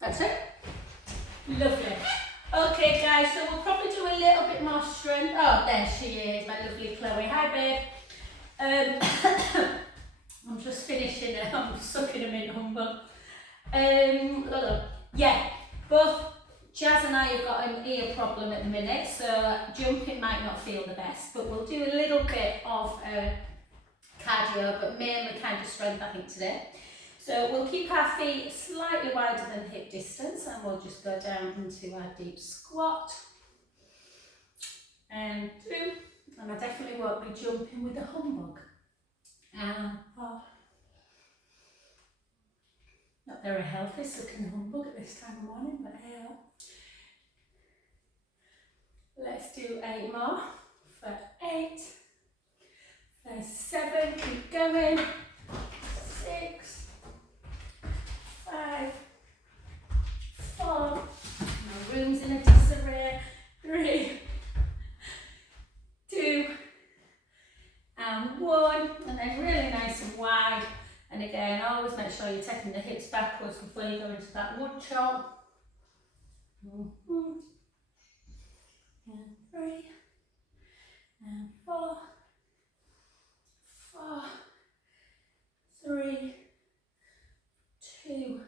That's it. Lovely. Okay guys, so we'll probably do a little bit more strength. Oh, there she is, my lovely Chloe. Hi babe. I'm just finishing it. I'm sucking them in humbug. Yeah, both Jazz and I have got an ear problem at the minute, so jumping might not feel the best, but we'll do a little bit of cardio, but mainly kind of strength I think today. So we'll keep our feet slightly wider than hip distance and we'll just go down into our deep squat. And 2, and I definitely won't be jumping with the humbug. And 4. Not very healthy looking humbug at this time of morning, but hey. Let's do 8 more. For 8. For 7, keep going. 6. 5. 4. My room's in a disarray. 3. 2. And 1. And then really nice and wide. And again, always make sure you're taking the hips backwards before you go into that wood chop. And 3. And 4. 4. 3. 2.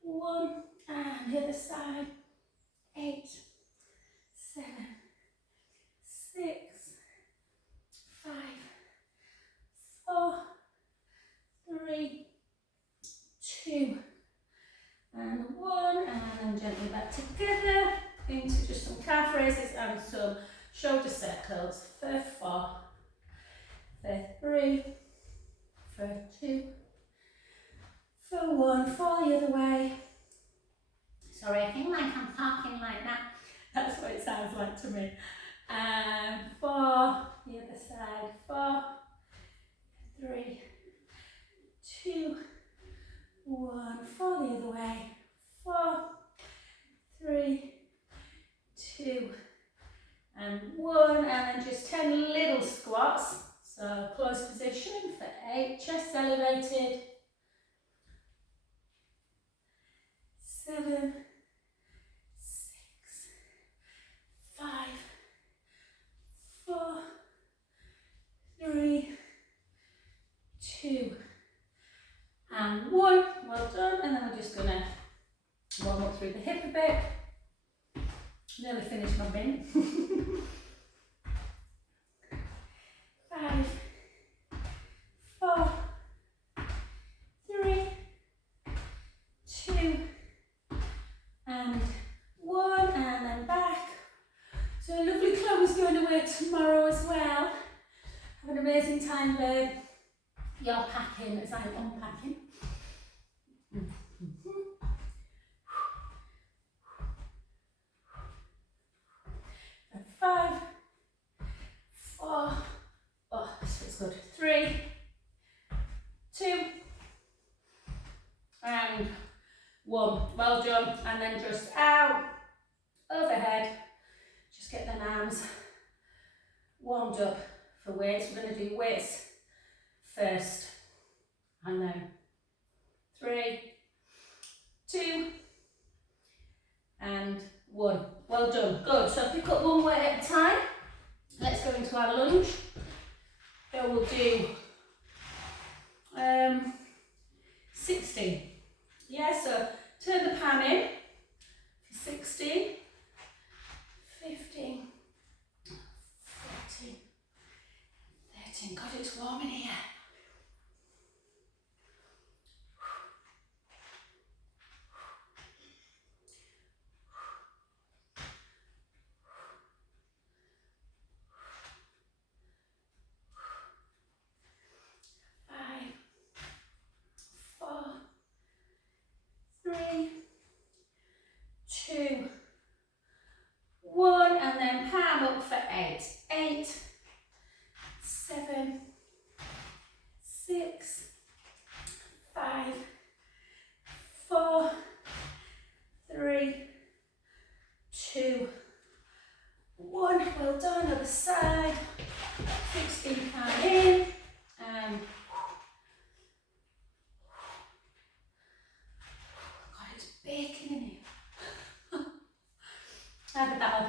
1. And the other side. 8. 7. 6. 5. 4. 3. 2. And 1. And then gently back together into just some calf raises and some shoulder circles. For 4. For 3. For 2. For 1. Fall the other way. Sorry, I feel like I'm talking like that. That's what it sounds like to me. And 4. The other side. 4. 3. 2. 1. Fall the other way. 4. 3. 2. And 1. And then just 10 little squats. So close position for 8. Chest elevated. 7. 6. 5. 4. 3. 2. And 1. Well done. And then we're just going to warm up through the hip a bit. Nearly finished my bin. 5. 4. 3. 2. And 1. And then back. So lovely Chloe's going away tomorrow as well. Have an amazing time, babe. You're packing as I'm unpacking. 5. 4. Oh, this feels good. 3. 2. And 1. Well done. And then just out, overhead. Just get them arms warmed up for weights. We're going to do weights first. And then 3, 2, and 1. Well done. Good. So pick up one weight at a time. Let's go into our lunge. So we'll do 16. Yeah, so turn the pan in for 16, 15, 14, 13. God, it's warm in here. 3, 2,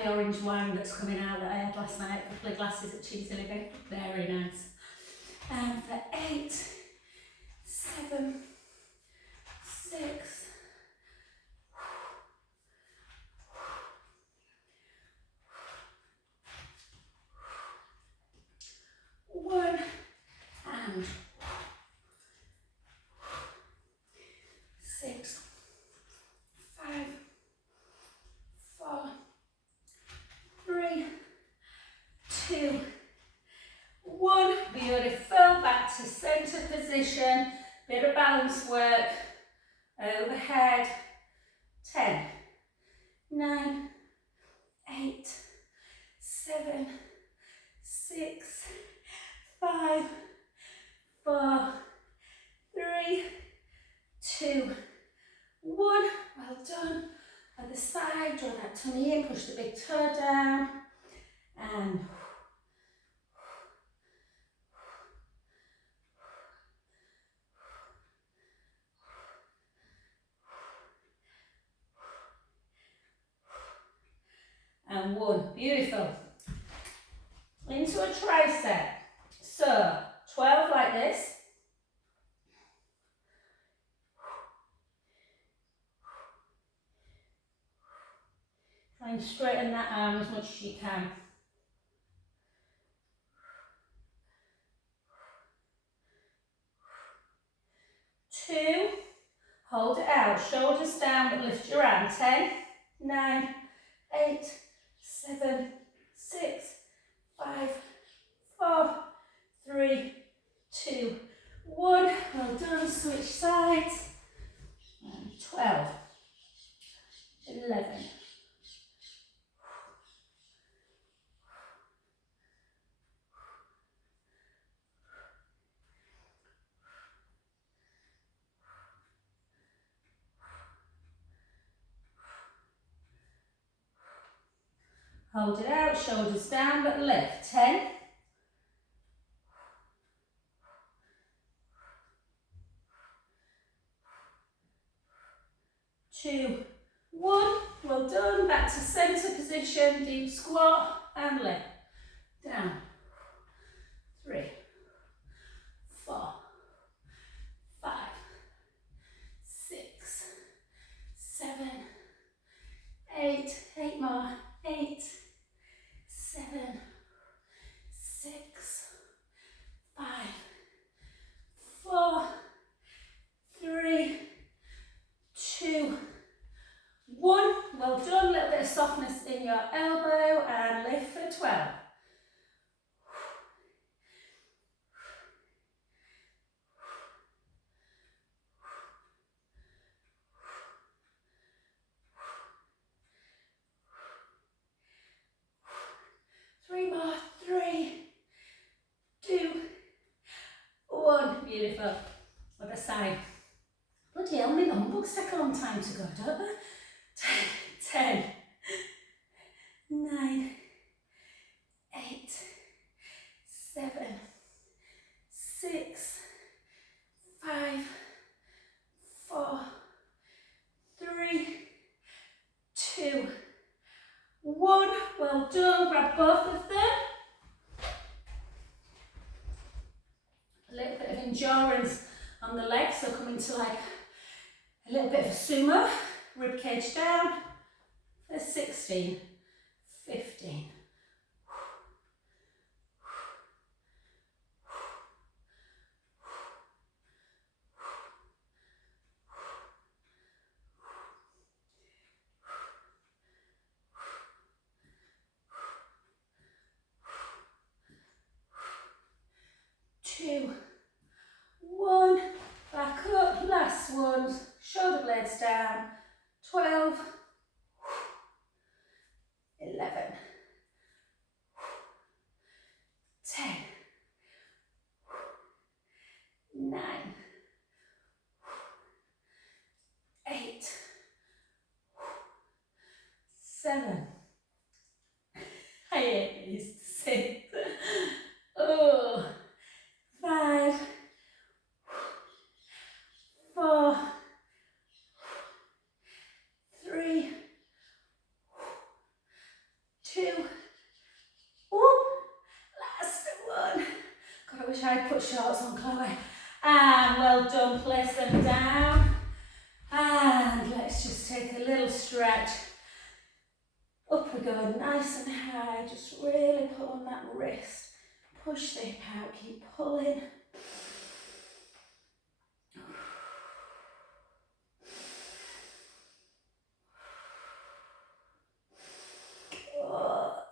the orange wine that's coming out that I had last night, a couple of glasses at Cheesy Living, very nice. And for 8, 7, 6, 1, and 6, 5, 4, 3, 2, 1. Beautiful. Back to centre position. Bit of balance work. Overhead. 10, 9, 8, 7, 6, 5, 4, 3, 2, 1. Well done. Other side, draw that tummy in, push the big toe down, and 1. Beautiful. Into a tricep. So 12 like this. Try and straighten that arm as much as you can. 2, hold it out, shoulders down but lift your arm. 10, 9, 8, 7, 6, 5, 4, 3, 2, 1. Well done, switch sides. And 12, 11, 'Hold it out, shoulders down but lift. 10, 2, 1. Well done. Back to centre position. Deep squat and lift. Down. 3, 4, 5, 6, 7, 8. 8 more. 8, 7, 6, 5, 4, 3, 2, 1. Well done. A little bit of softness in your elbow and lift for 12. 3 more. 3, 2, 1. Beautiful. Other side. Bloody hell, my own books take a long time to go, don't they? 10, 9, 8, 7, 6, 5, 4, 3, 2, 1. Well done. Grab both of them. A little bit of endurance on the legs, so come into like a little bit of a sumo. Rib cage down. For 16, 15. 2, 1. Back up. Last one. Shoulder blades down. 12, 11, 10, 9, 8, 7. I hate these. 6. Oh. 5, 4, 3, try to put shorts on, Chloe. And well done, place them down. And let's just take a little stretch. Up we go, nice and high, just really pull on that wrist. Push the hip out, keep pulling. Oh,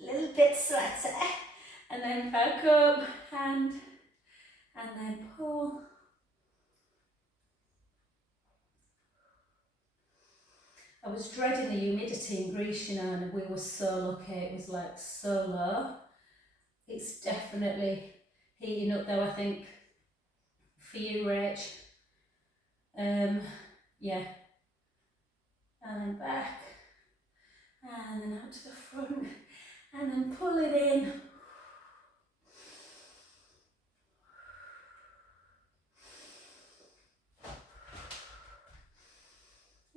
little bit sweaty. And then back up, hand, and then pull. I was dreading the humidity in Greece, you know, and we were so lucky, it was like so low. It's definitely heating up though, I think, for you, Rach. Yeah. And then back, and then out to the front, and then pull it in.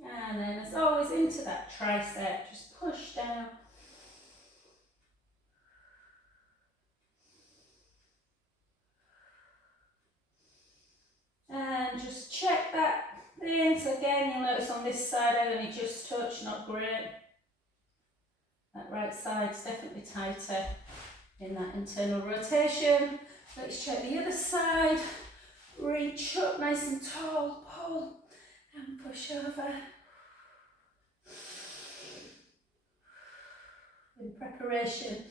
And then as always into that tricep, just push down. And just check that in. So again, you'll notice on this side I only just touch, not great. That right side's definitely tighter in that internal rotation. Let's check the other side. Reach up nice and tall, pull and push over. In preparation,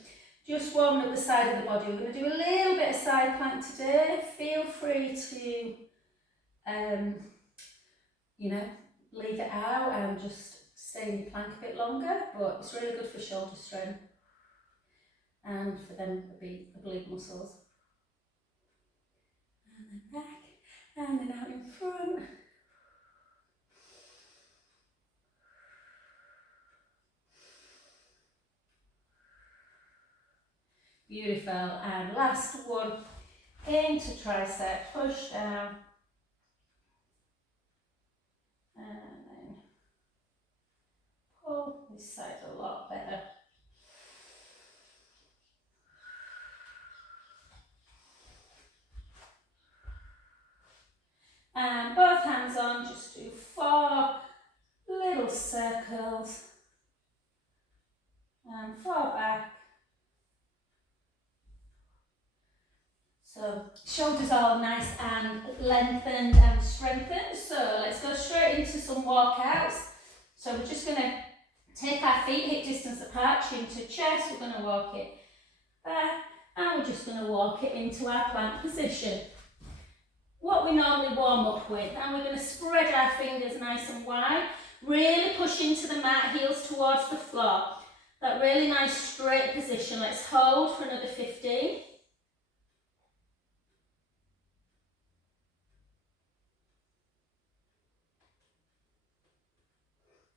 just warming up the side of the body. We're going to do a little bit of side plank today. Feel free to, you know, leave it out and just stay in plank a bit longer, but it's really good for shoulder strength and for them the oblique muscles. And then back, and then out in front. Beautiful, and last one, into tricep, push down, and then pull. This side's a lot better. And both hands on, just do 4 little circles, and 4 back. So shoulders are nice and lengthened and strengthened. So let's go straight into some walkouts. So we're just going to take our feet hip distance apart, chin to chest. We're going to walk it back, and we're just going to walk it into our plank position. What we normally warm up with, and we're going to spread our fingers nice and wide, really push into the mat, heels towards the floor. That really nice straight position. Let's hold for another 15.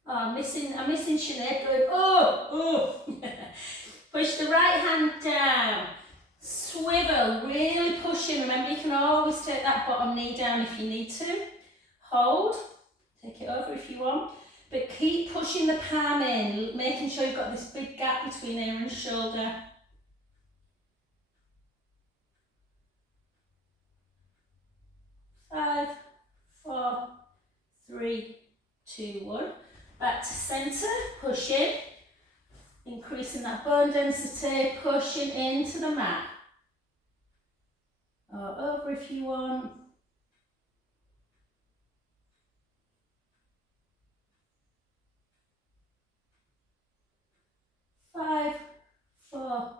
Oh, I'm missing Sinead going, oh. Push the right hand down. Swivel, really pushing. Remember, you can always take that bottom knee down if you need to. Hold, take it over if you want. But keep pushing the palm in, making sure you've got this big gap between ear and shoulder. Five, 4, 3, 2, 1. Back to centre, push in. Increasing that bone density, pushing into the mat. Or over if you want. Five, 4,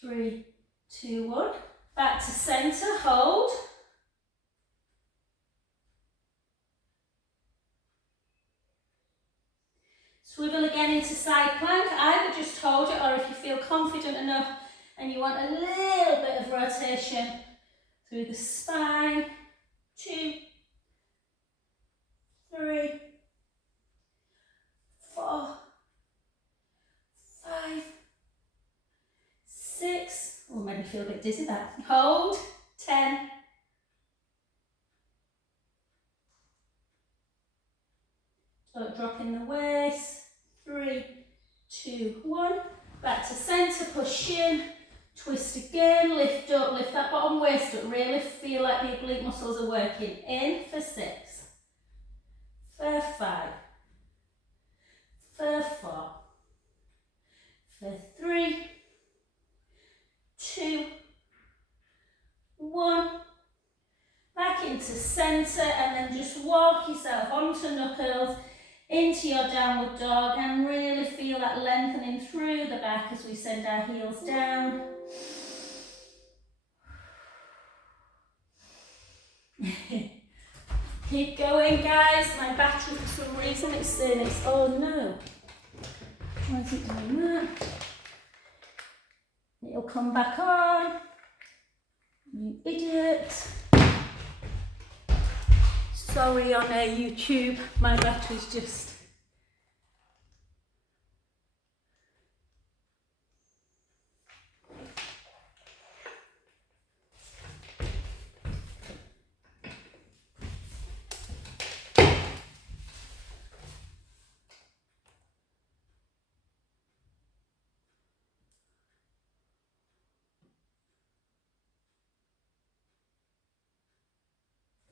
3, 2, 1. Back to centre, hold. Swivel again into side plank. Either just hold it, or if you feel confident enough and you want a little bit of rotation through the spine. 2, 3, 4, 5, 6. Oh, made me feel a bit dizzy that. Hold. 10. Don't drop in the waist. 3, 2, 1. Back to centre, push in. Twist again, lift up, lift that bottom waist up. Really feel like the oblique muscles are working. In for 6, for 5, for 4, for 3, 2, 1. Back into centre, and then just walk yourself onto knuckles, into your downward dog, and really feel that lengthening through the back as we send our heels down. Keep going, guys. My battery, for some reason, it's saying it's, oh no. Why is it doing that? It'll come back on. You idiot. Sorry on YouTube, my battery's just...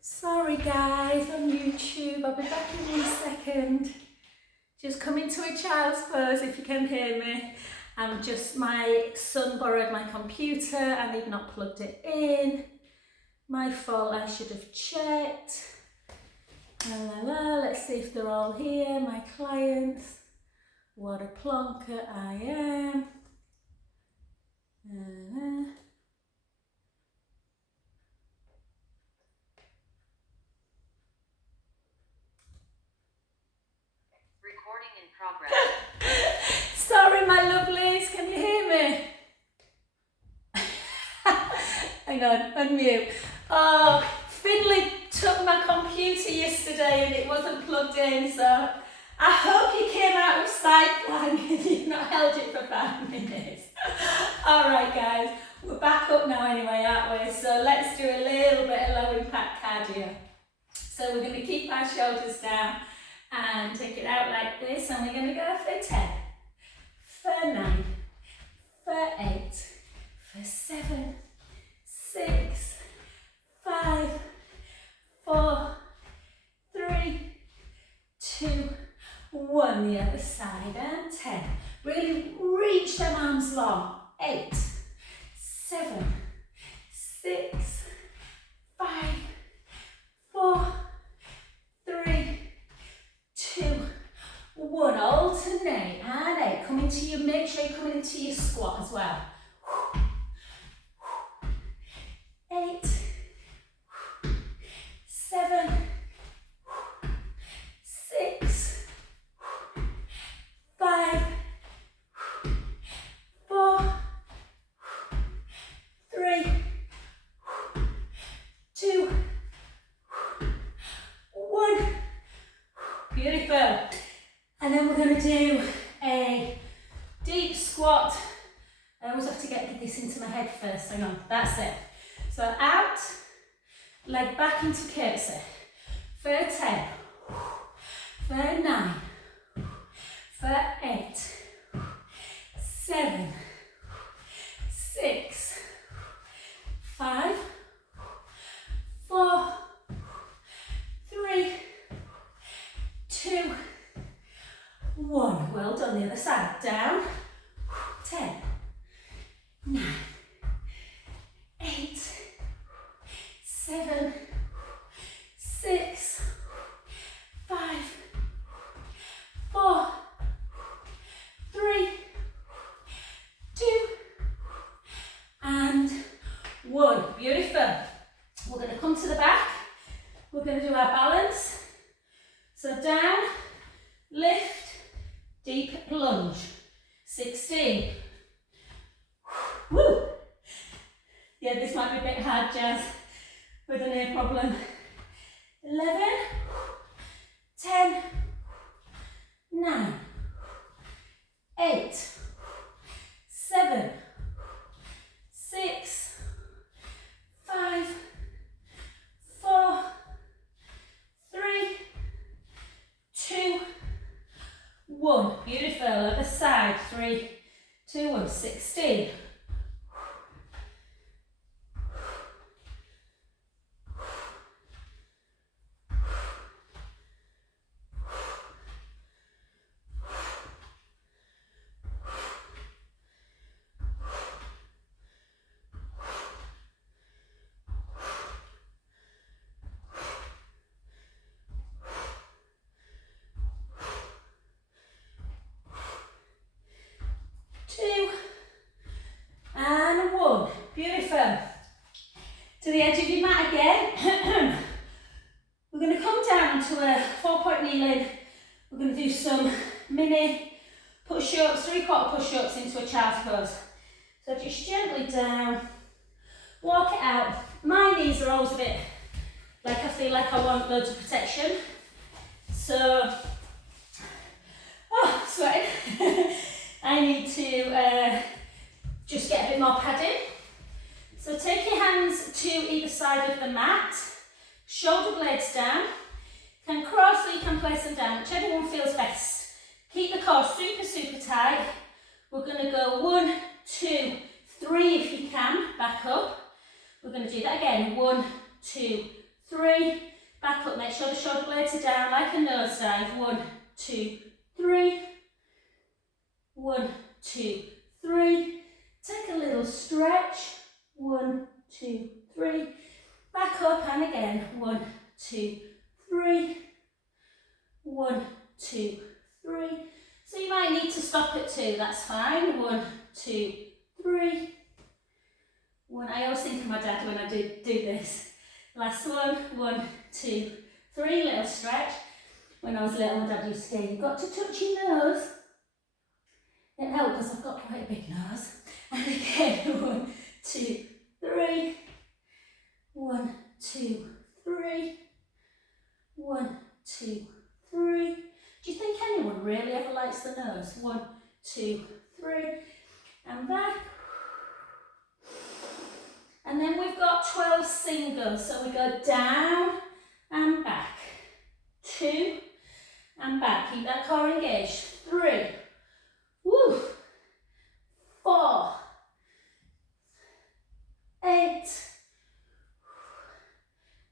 Sorry guys, on YouTube, I'll be back in 1 second. Just come into a child's pose if you can hear me. My son borrowed my computer and he'd not plugged it in. My fault, I should have checked. Let's see if they're all here, my clients. What a plonker I am. Recording in progress. Sorry, my lovelies, can you hear me? Hang on, unmute. Oh, Finley took my computer yesterday and it wasn't plugged in, so I hope you came out of side plank and you've not held it for 5 minutes. Alright guys, we're back up now anyway, aren't we? So let's do a little bit of low impact cardio. So we're going to keep our shoulders down and take it out like this, and we're going to go for 10, for 9, for 8, for 7, 6, 5, 4, 3, 2, 1. The other side, and 10. Really reach them arms long. 8, 7, 6, 5, 4, 3, 2, 1. Alternate, and 8. Come into your, make sure you're coming into your squat as well. 8, 7, 6, 5, 4, 3, 2, 1. Beautiful. And then we're going to do a deep squat. I always have to get this into my head first. Hang on, that's it. So out, leg back into curtsy. For 10, for 9, for 8, 7, 6, 5, 4, 3, 2, 1. Well done. The other side. Down. 10, 9, 8, 7, 6, 5, 4, 3, 2, and 1. Beautiful. We're going to come to the back. We're going to do our balance. So down, lift, deep lunge. 16. Woo! Yeah, this might be a bit hard, Jazz, with an ear problem. 11, 10, 9, 8, 7, 6, 5, 4, 3, 2, 1. Beautiful. Other side. 3, 2, 1. 16. We're going to do some mini push-ups, 3/4 push-ups into a child's pose. So just gently down, walk it out. My knees are always a bit like I feel like I want loads of protection. So, oh, sweating. I need to just get a bit more padding. So take your hands to either side of the mat, shoulder blades down. Can cross or you can place them down, whichever one feels best. Keep the core super, super tight. We're going to go 1, 2, 3 if you can, back up. We're going to do that again, 1, 2, 3, back up. Make sure the shoulder blades are down like a nosedive. 1, 2, 3, 1, 2, 3. Take a little stretch. 1, 2, 3. Back up and again. 1, 2, 3. 1, 2, 3. So you might need to stop at 2. That's fine. 1, 2, 3. 1. I always think of my dad when I do this. Last one. 1, 2, 3. Little stretch. When I was little, my dad used to say, "You've got to touch your nose." It helped because I've got quite a big nose. And again, 1, 2, 3. 1, 2, 3. 1, 2, 3. Do you think anyone really ever likes the nose? 1, 2, 3. And back. And then we've got 12 singles. So we go down and back. 2 and back. Keep that core engaged. 3. Woo. 4. 8.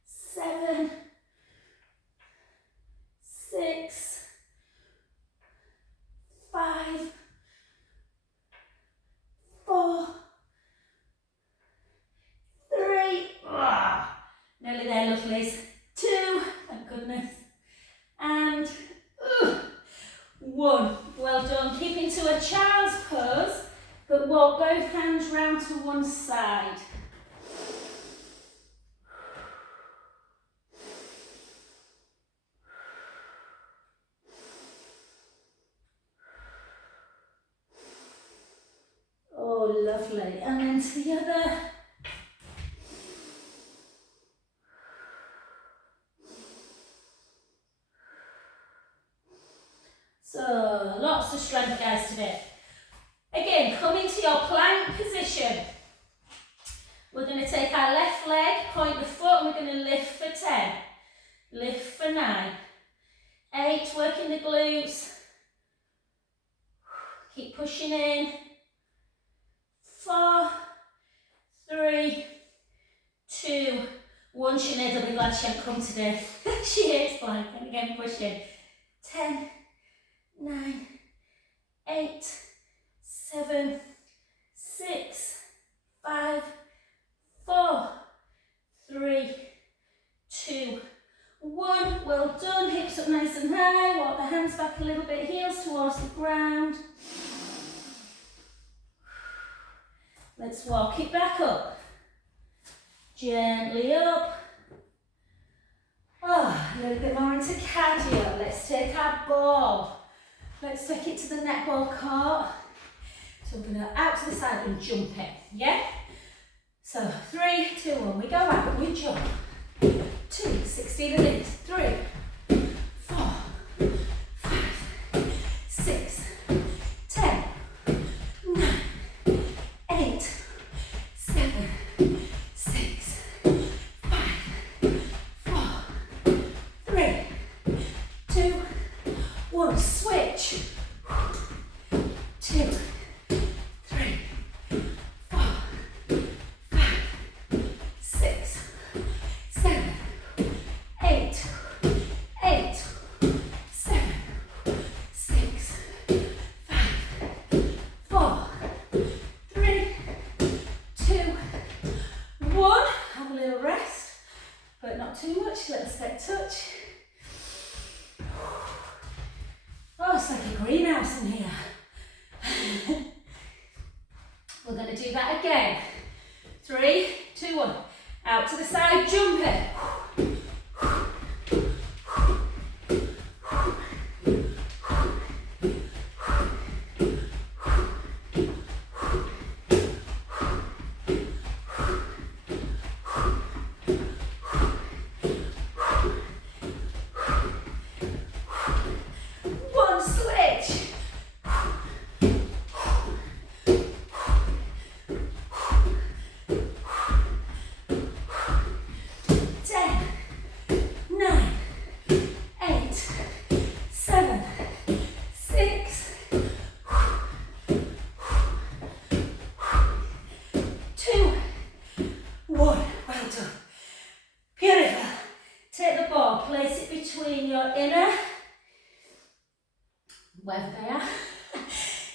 7. 6. 5. 4. 3. Nearly there, lovelies. 2. Thank goodness. And 1. Well done. Keep into a child's pose, but walk both hands round to one side. Oh, lovely. And then to the other. So, lots of strength, guys, today. Again, come into your plank position. We're going to take our left leg, point the foot, and we're going to lift for 10. Lift for 9. 8, working the glutes. Keep pushing in. 4, 3, 2, 1. Sinead will be glad she hasn't come today. She hates plank. And again, pushing. 10, 9, 8, 7, 6, 5, 4, 3, 2, 1. Well done. Hips up nice and high. Walk the hands back a little bit. Heels towards the ground. Let's walk it back up. Gently up. Oh, a little bit more into cardio. Let's take our ball. Let's take it to the netball court. So we're going to out to the side and jump it. Yeah? So 3, 2, 1. We go out, we jump. 2, 16 of these. 3, 4, 5, 6, 10, 9, 8, 7, 6, 5, 4, 3, 2, 1. Switch. 2, 3, 4, 5, 6, 7, 8, 8, 7, 6, 5, 4, 3, 2, 1. Have a little rest, but not too much. Let's get touch. Oh, it's like a greenhouse in here. We're going to do that again. 3, 2, 1. Out to the side, jump it. Wherever they are,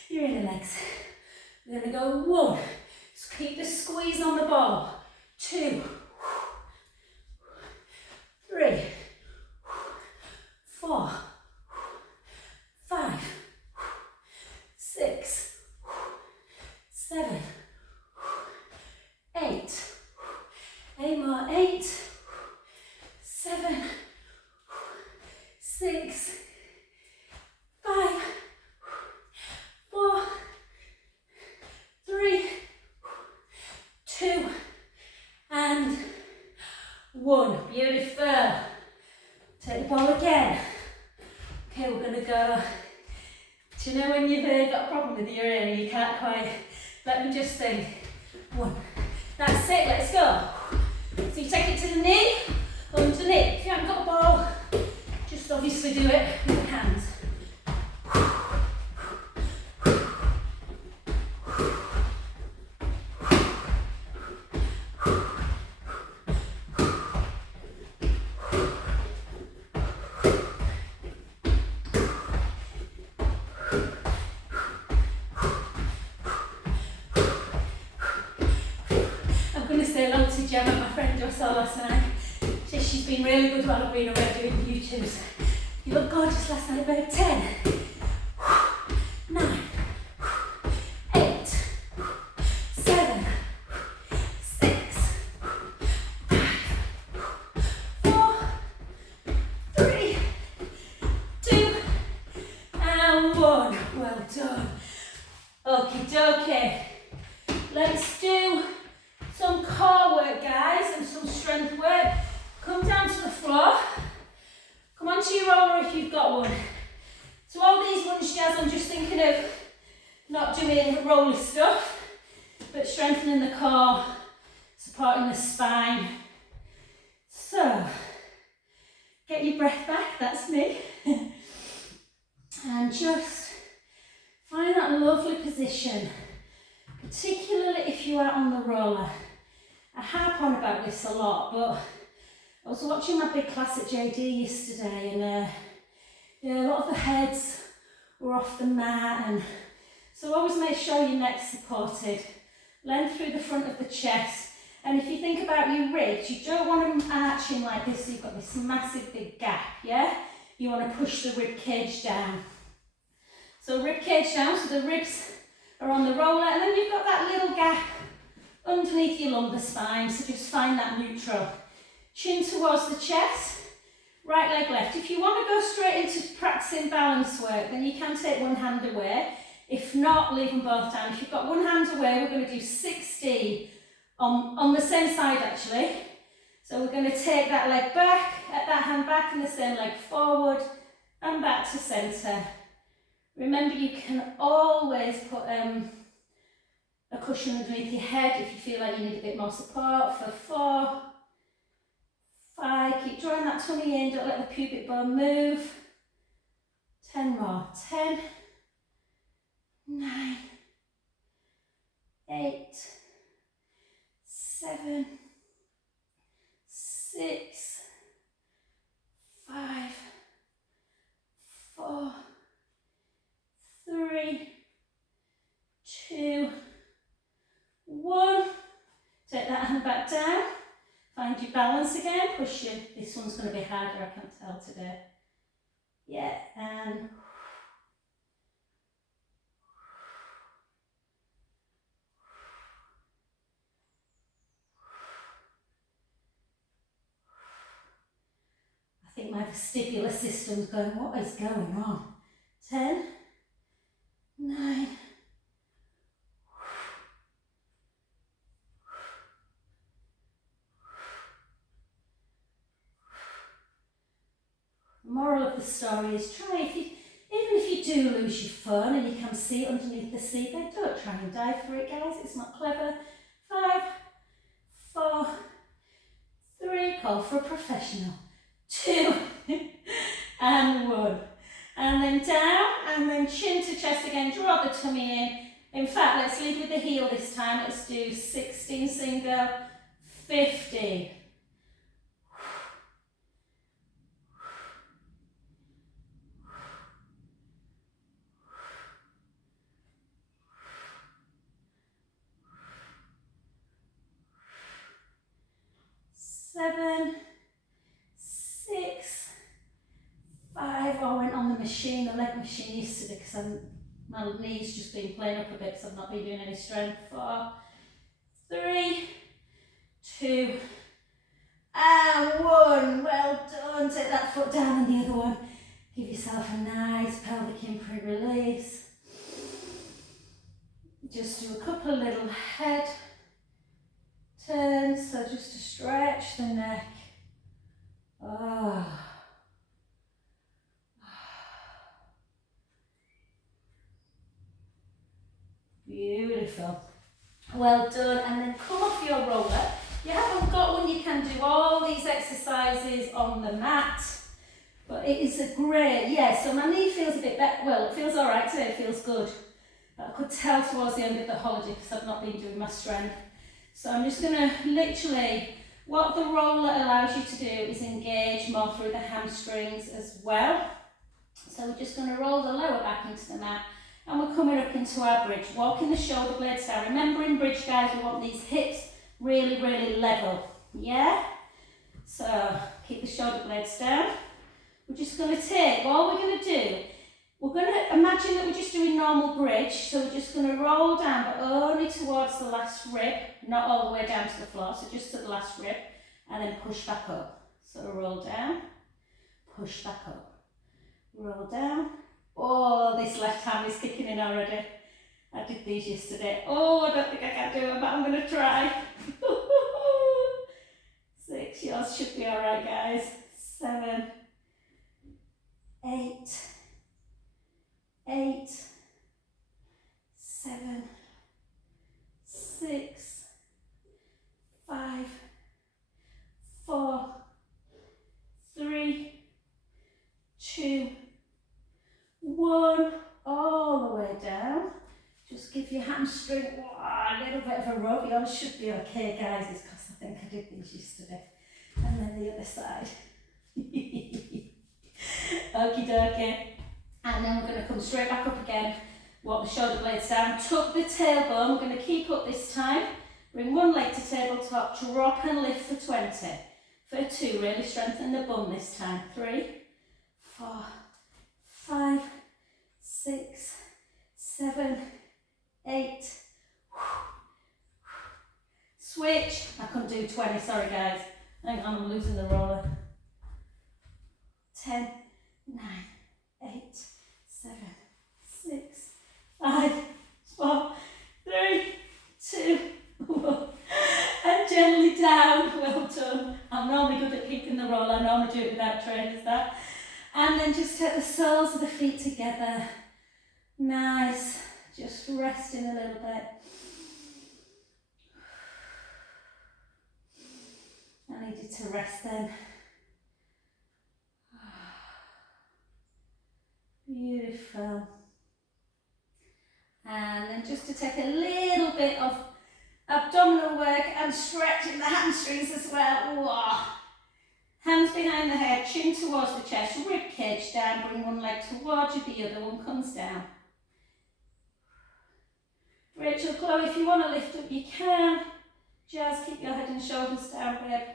your inner legs. We're going to go 1, so keep the squeeze on the ball, 2, 3, 4, 5, 6, 7, 8, 8 more, 8, 7, 6, 5, 4, 3, 2, and 1. Beautiful. Take the ball again. Okay, we're going to go. Do you know when you've got a problem with your ear and you can't quite? Let me just think. 1. That's it, let's go. So you take it to the knee, underneath. If you haven't got a ball, just obviously do it with your hands. Gemma, my friend just saw last night. She's been really good while I've been away doing YouTubes. You look gorgeous last night, babe. 10, 9, 8, 7, 6, 4, 3, 2, and 1. Well done. Okie dokie. Let's do some core work, guys, and some strength work. Come down to the floor. Come onto your roller if you've got one. So all these lunge jazz, I'm just thinking of not doing the roller stuff, but strengthening the core, supporting the spine. So, get your breath back, that's me. And just find that lovely position, particularly if you are on the roller. I harp on about this a lot, but I was watching my big class at JD yesterday, and yeah, a lot of the heads were off the mat, and so always make sure your neck's supported. Length through the front of the chest, and if you think about your ribs, you don't want them arching like this, so you've got this massive big gap, yeah? You want to push the rib cage down. So rib cage down, so the ribs are on the roller, and then you've got that little gap underneath your lumbar spine, so just find that neutral. Chin towards the chest, right leg left. If you want to go straight into practicing balance work, then you can take one hand away. If not, leave them both down. If you've got one hand away, we're going to do 60 on the same side actually. So we're going to take that leg back, that hand back, and the same leg forward and back to centre. Remember, you can always put a cushion underneath your head if you feel like you need a bit more support. For 4, 5, keep drawing that tummy in, don't let the pubic bone move. 10 more. 10, 9, 8, 7, 6, 5, 4, 3, 2, 1. Take that hand back down. Find your balance again. Push your. This one's going to be harder, I can tell today. Yeah, and I think my vestibular system's going, what is going on? 10, 9, moral of the story is try, even if you do lose your phone and you can see it underneath the seabed, don't try and dive for it, guys. It's not clever. 5, 4, 3, call for a professional. 2, and 1. And then down, and then chin to chest again, draw the tummy in. In fact, let's lead with the heel this time. Let's do 16 single, 50. Seven, 6, 5. I went on the machine, the leg machine yesterday because my knee's just been playing up a bit because I've not been doing any strength. 4, 3, 2, and 1. Well done. Take that foot down and the other one. Give yourself a nice pelvic imprint release. Just do a couple of little head turns, so just to stretch the neck. Ah. Beautiful. Well done. And then come off your roller. You haven't got one, you can do all these exercises on the mat. But it is a great, so my knee feels a bit better. Well, it feels alright today, it feels good. But I could tell towards the end of the holiday because I've not been doing my strength. So I'm just going to literally, what the roller allows you to do is engage more through the hamstrings as well. So we're just going to roll the lower back into the mat and we're coming up into our bridge. Walking the shoulder blades down. Remember in bridge, guys, we want these hips really, really level. Yeah? So keep the shoulder blades down. We're just going to take, what we're going to do, we're going to imagine that we're just doing normal bridge. So we're just going to roll down, but only towards the last rib, not all the way down to the floor, so just to the last rib, and then push back up. So roll down, push back up, roll down. Oh, this left hand is kicking in already. I did these yesterday. Oh, I don't think I can do them, but I'm going to try. 6, yours should be alright, guys. 7, 8, 8, 7, 6, 5, 4, 3, 2, 1, all the way down. Just give your hamstring a little bit of a rub. Yours should be okay, guys. It's because I think I did these yesterday. And then the other side. Okie dokie. And then we're going to come straight back up again. Walk the shoulder blades down. Tuck the tailbone. We're going to keep up this time. Bring one leg to tabletop. Drop and lift for 20. For 2, really strengthen the bum this time. 3, 4, 5, 6, 7, 8. Switch. I couldn't do 20, sorry guys. Hang on, I'm losing the roller. 10, 9, 8, 7, 6, 5, 4, 3, 2, 1. And gently down. Well done. I'm normally good at keeping the roll. I normally do it without trainers, that. And then just take the soles of the feet together. Nice. Just resting a little bit. I need you to rest then. Beautiful. And then just to take a little bit of abdominal work and stretching the hamstrings as well. Whoa. Hands behind the head, chin towards the chest, rib cage down, bring one leg towards you, the other one comes down. Rachel, Chloe, if you want to lift up, you can. Just keep your head and shoulders down, babe.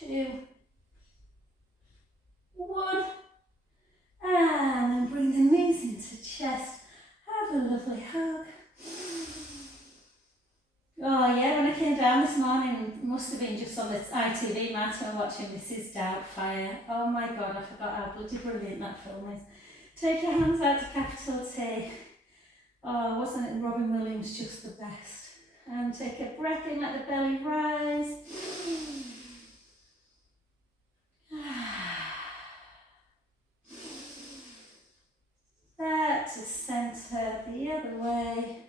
2, 1. And then bring the knees into chest. Have a lovely hug. Oh yeah, when I came down this morning, it must have been just on the ITV marathon watching Mrs. Doubtfire. Oh my God, I forgot how bloody brilliant that film is. Take your hands out to capital T. Oh, wasn't it Robin Williams just the best? And take a breath in, let the belly rise. Back to centre, the other way.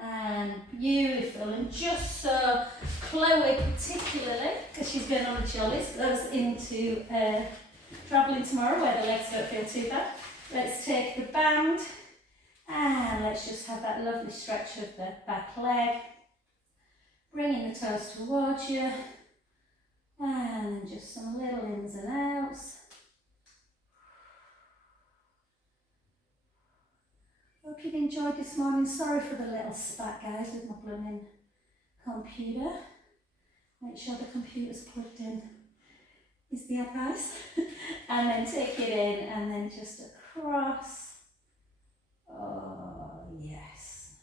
And beautiful. And just so Chloe particularly, because she's going on the jollies, goes into travelling tomorrow where the legs don't feel too bad. Let's take the band and let's just have that lovely stretch of the back leg. Bringing the toes towards you. And then just some little ins and outs. Hope you've enjoyed this morning. Sorry for the little spat, guys, with my blooming computer. Make sure the computer's plugged in. Is the advice. And then take it in and then just across. Oh, yes.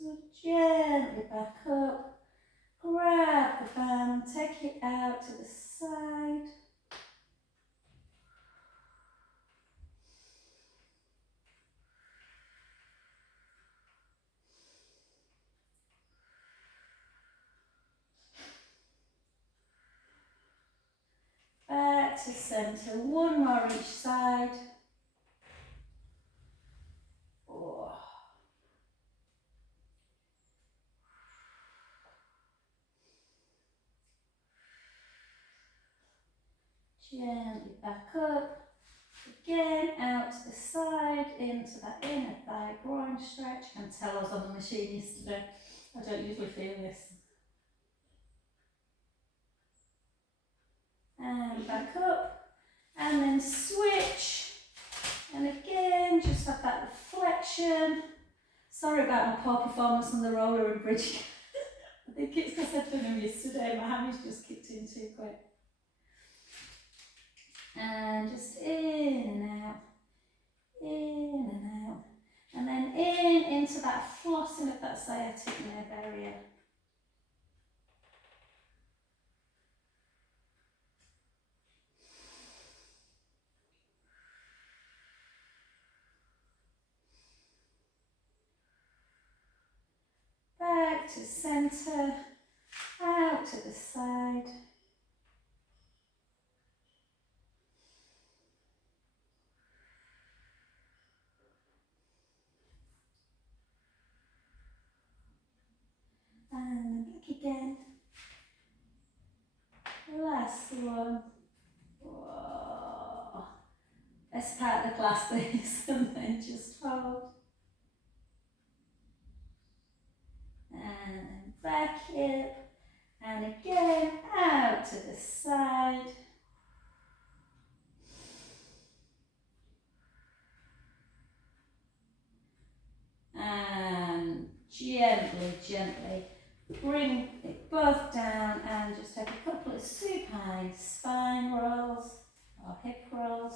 So gently back up. Grab the band, take it out to the side. Back to centre, one more each side. Oh. Gently back up. Again, out to the side, into that inner thigh groin stretch. I can tell I was on the machine yesterday. I don't usually feel this. And back up. And then switch. And again, just have that reflection. Sorry about my poor performance on the roller and bridge. I think it's because I've done them yesterday. My hammies just kicked in too quick. And just in and out, in and out. And then into that flossing of that sciatic nerve area. Back to centre, out to the side. And back again. Last one. Whoa. Let's part the class this and then just hold. And back hip. And again, out to the side. And gently bring it both down and just take a couple of supine spine rolls or hip rolls.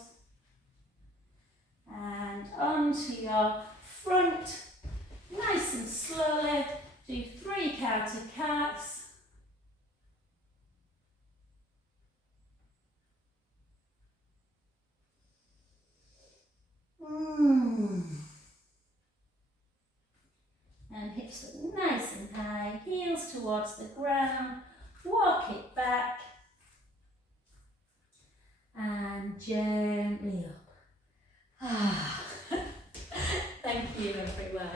And onto your front, nice and slowly, do 3 counter carts. And hips look nice and high, heels towards the ground, walk it back and gently up. Thank you everyone.